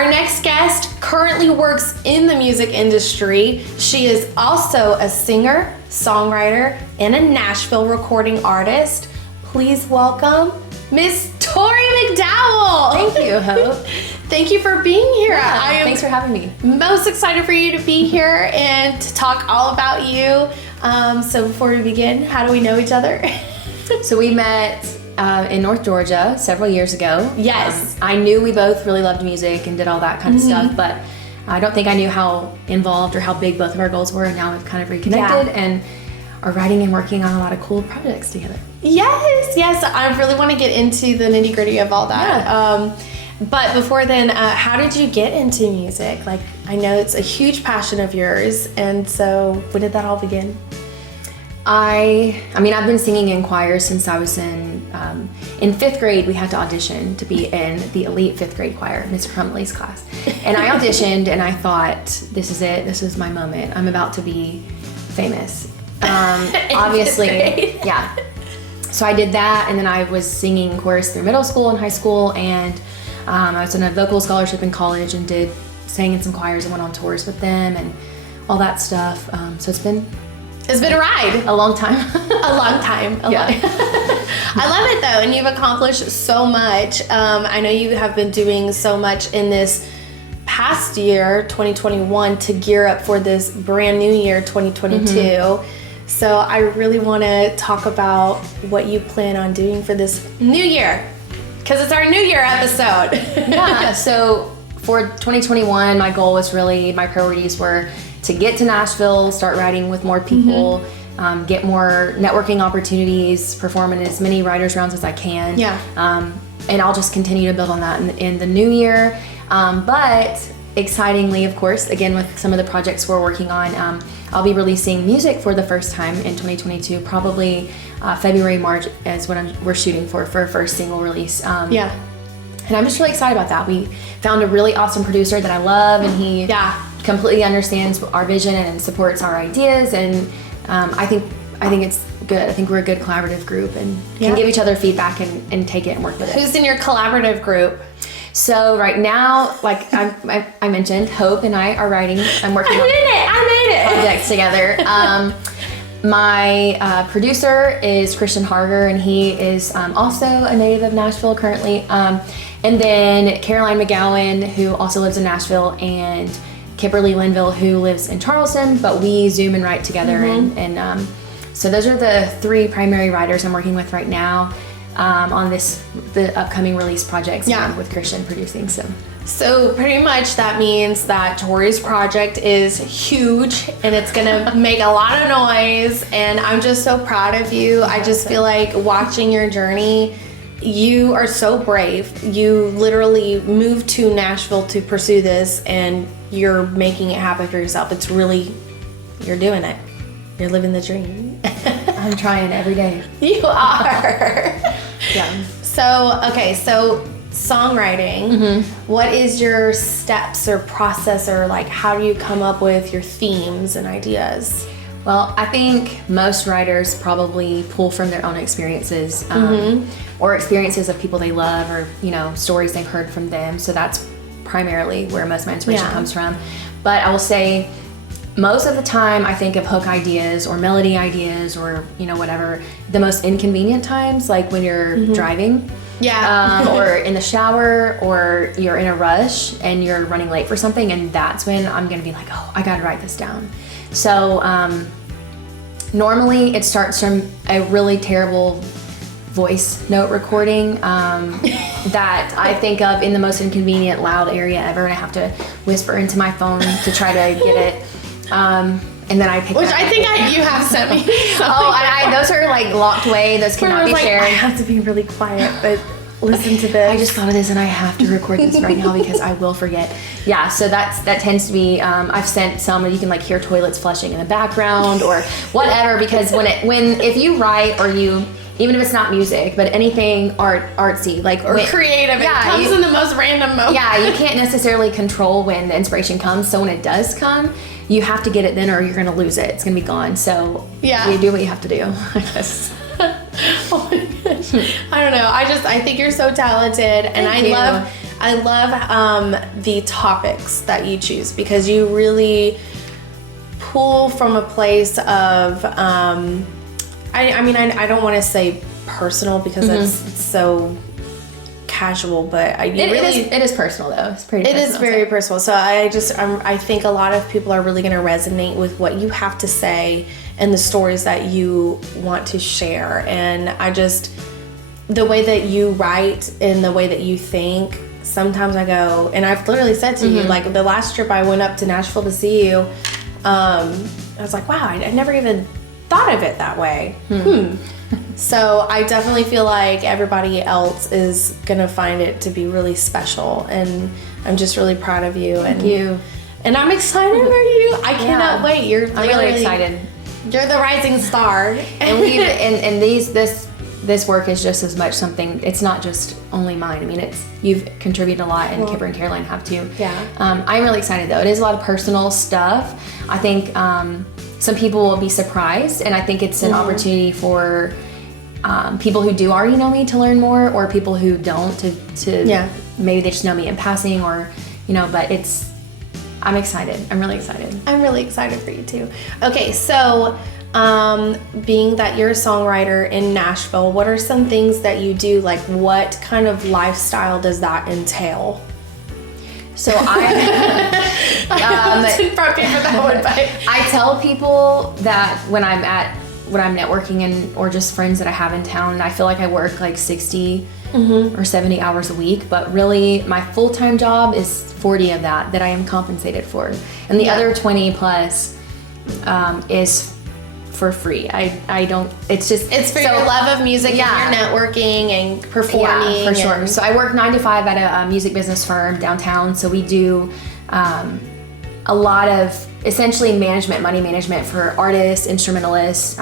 Our next guest currently works in the music industry. She is also a singer, songwriter, and a Nashville recording artist. Please welcome Miss Torrey McDowell. Thank you, Hope. Thank you for being here. Yeah, thanks for having me. Most excited for you to be here and to talk all about you. So before we begin, how do we know each other? So we met in North Georgia several years ago. Yes. I knew we both really loved music and did all that kind of stuff, but I don't think I knew how involved or how big both of our goals were, and now we've kind of reconnected and are writing and working on a lot of cool projects together. Yes. I really want to get into the nitty gritty of all that. Yeah. But before then, how did you get into music? Like, I know it's a huge passion of yours, and so when did that all begin? I mean, I've been singing in choirs since I was in 5th grade. We had to audition to be in the elite 5th grade choir, Miss Crumley's class. And I auditioned, and I thought, this is it. This is my moment. I'm about to be famous. Obviously, yeah. So I did that, and then I was singing chorus through middle school and high school, and I was in a vocal scholarship in college and sang in some choirs and went on tours with them and all that stuff. So it's been a ride. A long time. A long time. I love it though, and you've accomplished so much. I know you have been doing so much in this past year, 2021, to gear up for this brand new year, 2022. So I really want to talk about what you plan on doing for this new year, because it's our New Year episode. Yeah, so for 2021, my priorities were to get to Nashville, start writing with more people, get more networking opportunities, perform in as many writers' rounds as I can. Yeah. And I'll just continue to build on that in the new year. But excitingly, of course, again, with some of the projects we're working on, I'll be releasing music for the first time in 2022, probably February, March is what we're shooting for our first single release. And I'm just really excited about that. We found a really awesome producer that I love, and he completely understands our vision and supports our ideas, and I think it's good. I think we're a good collaborative group and can give each other feedback and take it and work with it. Who's in your collaborative group? So right now, like I mentioned, Hope and I are writing. I'm working on projects together. My producer is Christian Harger, and he is also a native of Nashville currently. And then Caroline McGowan, who also lives in Nashville, and Kimberly Linville, who lives in Charleston, but we Zoom and write together. And so those are the 3 primary writers I'm working with right now on the upcoming release projects with Christian producing. So pretty much that means that Torrey's project is huge, and it's gonna make a lot of noise, and I'm just so proud of you. I just feel like watching your journey, you are so brave. You literally moved to Nashville to pursue this, and you're making it happen for yourself. It's really, you're doing it. You're living the dream. I'm trying every day. You are. Yeah. So songwriting, what is your steps or process, or like how do you come up with your themes and ideas? Well, I think most writers probably pull from their own experiences or experiences of people they love, or stories they've heard from them. So that's primarily where most of my inspiration comes from. But I will say, most of the time I think of hook ideas or melody ideas or whatever the most inconvenient times, like when you're driving, or in the shower, or you're in a rush and you're running late for something, and that's when I'm gonna be like, oh, I gotta write this down. So normally it starts from a really terrible voice note recording that I think of in the most inconvenient loud area ever, and I have to whisper into my phone to try to get it. And then I pick Which I think you have sent me. And those are like locked away. Those cannot be shared. I have to be really quiet, but listen to this. I just thought of this, and I have to record this right now because I will forget. Yeah, so that tends to be. I've sent some where you can like hear toilets flushing in the background or whatever, because if you write, or you, even if it's not music, but anything artsy, like creative, it comes in the most random moments. Yeah, you can't necessarily control when the inspiration comes. So when it does come, you have to get it then, or you're gonna lose it. It's gonna be gone. So you do what you have to do, I guess. Oh my gosh. I don't know. I think you're so talented, and I I love the topics that you choose because you really pull from a place of, I don't want to say personal because it's so casual, but it is personal though. It's pretty. It is very personal. So I think a lot of people are really going to resonate with what you have to say and the stories that you want to share. And the way that you write and the way that you think, sometimes I go, and I've literally said to you, like the last trip I went up to Nashville to see you, I was like, wow, I never even thought of it that way. So I definitely feel like everybody else is gonna find it to be really special, and I'm just really proud of you. Thank you. And I'm excited for you. I cannot wait. I'm really excited. You're the rising star. And this work is just as much something. It's not just only mine. I mean, you've contributed a lot, and Kipper and Caroline have too. Yeah. I'm really excited though. It is a lot of personal stuff. I think some people will be surprised, and I think it's an opportunity for people who do already know me to learn more, or people who don't to maybe they just know me in passing, or but I'm excited. I'm really excited. I'm really excited for you too. Okay, so being that you're a songwriter in Nashville, what are some things that you do? Like, what kind of lifestyle does that entail? So I didn't prep you for that one, but I tell people that when I'm networking or just friends that I have in town, I feel like I work like 60 or 70 hours a week, but really my full-time job is 40 of that I am compensated for, and the other 20 plus is for free. I don't. It's for your love of music and your networking and performing. Yeah, for sure. So I work 9 to 5 at a music business firm downtown. So we do a lot of essentially money management for artists, instrumentalists,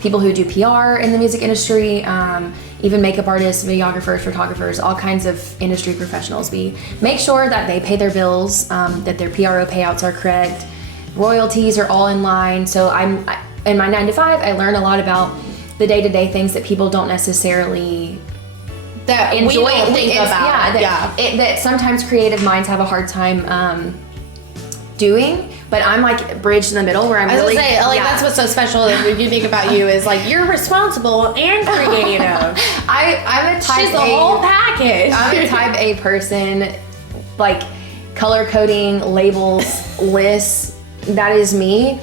people who do PR in the music industry, even makeup artists, videographers, photographers, all kinds of industry professionals. We make sure that they pay their bills, that their PRO payouts are correct, royalties are all in line. So in my 9 to 5, I learn a lot about the day-to-day things that people don't necessarily enjoy. We don't think about. That sometimes creative minds have a hard time doing. But I'm like a bridge in the middle where I'm really. That's what's so special and unique about you is like you're responsible and creative. I'm a type She's the whole package. I'm a type A person, like color coding, labels, lists. That is me.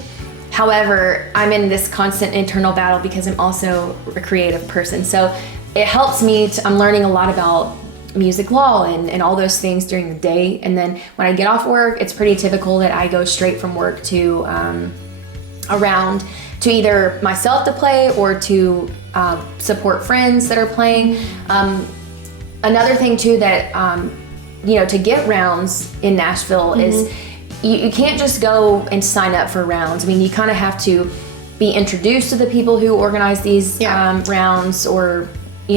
However, I'm in this constant internal battle because I'm also a creative person. So it helps me. I'm learning a lot about music law and all those things during the day, and then when I get off work, it's pretty typical that I go straight from work to around to either myself to play or to support friends that are playing. Another thing too that to get rounds in Nashville is you can't just go and sign up for rounds. I mean, you kind of have to be introduced to the people who organize these rounds, or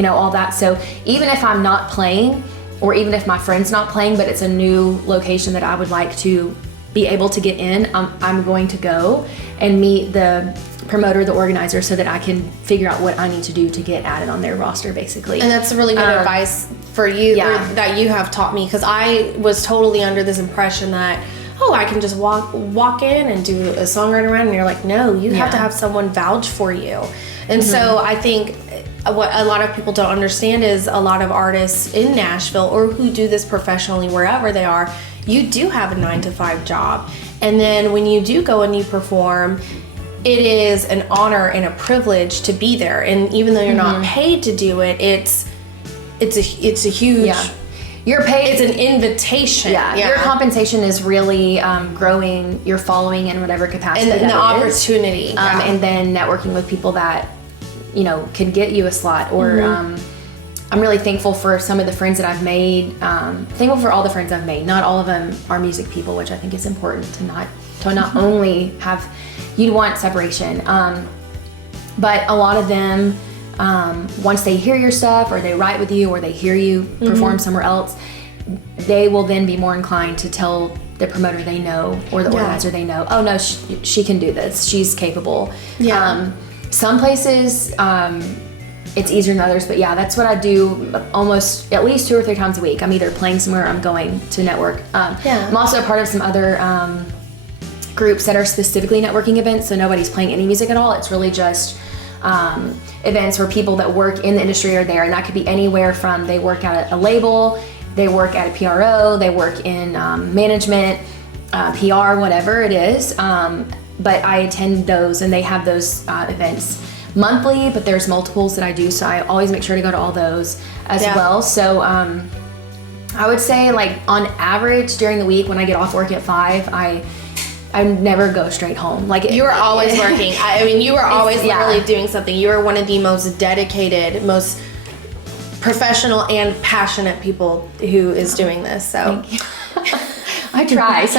all that. So even if I'm not playing, or even if my friend's not playing, but it's a new location that I would like to be able to get in, I'm going to go and meet the promoter, the organizer, so that I can figure out what I need to do to get added on their roster, basically. And that's really good advice for you that you have taught me, because I was totally under this impression that, I can just walk in and do a songwriting round, and you're like, no, you have to have someone vouch for you. And so I think what a lot of people don't understand is a lot of artists in Nashville, or who do this professionally wherever they are, you do have a 9 to 5 job. And then when you do go and you perform, it is an honor and a privilege to be there. And even though you're not paid to do it, it's a huge... You're paid. It's an invitation. Your compensation is really growing your following in whatever capacity and the opportunity. And then networking with people that can get you a slot. Or I'm really thankful for some of the friends that I've made. Thankful for all the friends I've made. Not all of them are music people, which I think is important to not only have. You'd want separation, but a lot of them. Once they hear your stuff, or they write with you, or they hear you perform somewhere else, they will then be more inclined to tell the promoter they know, or the organizer they know, oh no, she can do this, she's capable. Some places it's easier than others. But yeah, that's what I do almost at least 2 or 3 times a week. I'm either playing somewhere or I'm going to network. I'm also a part of some other groups that are specifically networking events, so nobody's playing any music at all. It's really just events where people that work in the industry are there, and that could be anywhere from they work at a label, they work at a PRO, they work in management, PR, whatever it is. But I attend those, and they have those events monthly, but there's multiples that I do, so I always make sure to go to all those as well. So I would say, like, on average during the week when I get off work at 5, I never go straight home. Like, you were always working. I mean, you were always literally doing something. You were one of the most dedicated, most professional and passionate people who is doing this. So I try. So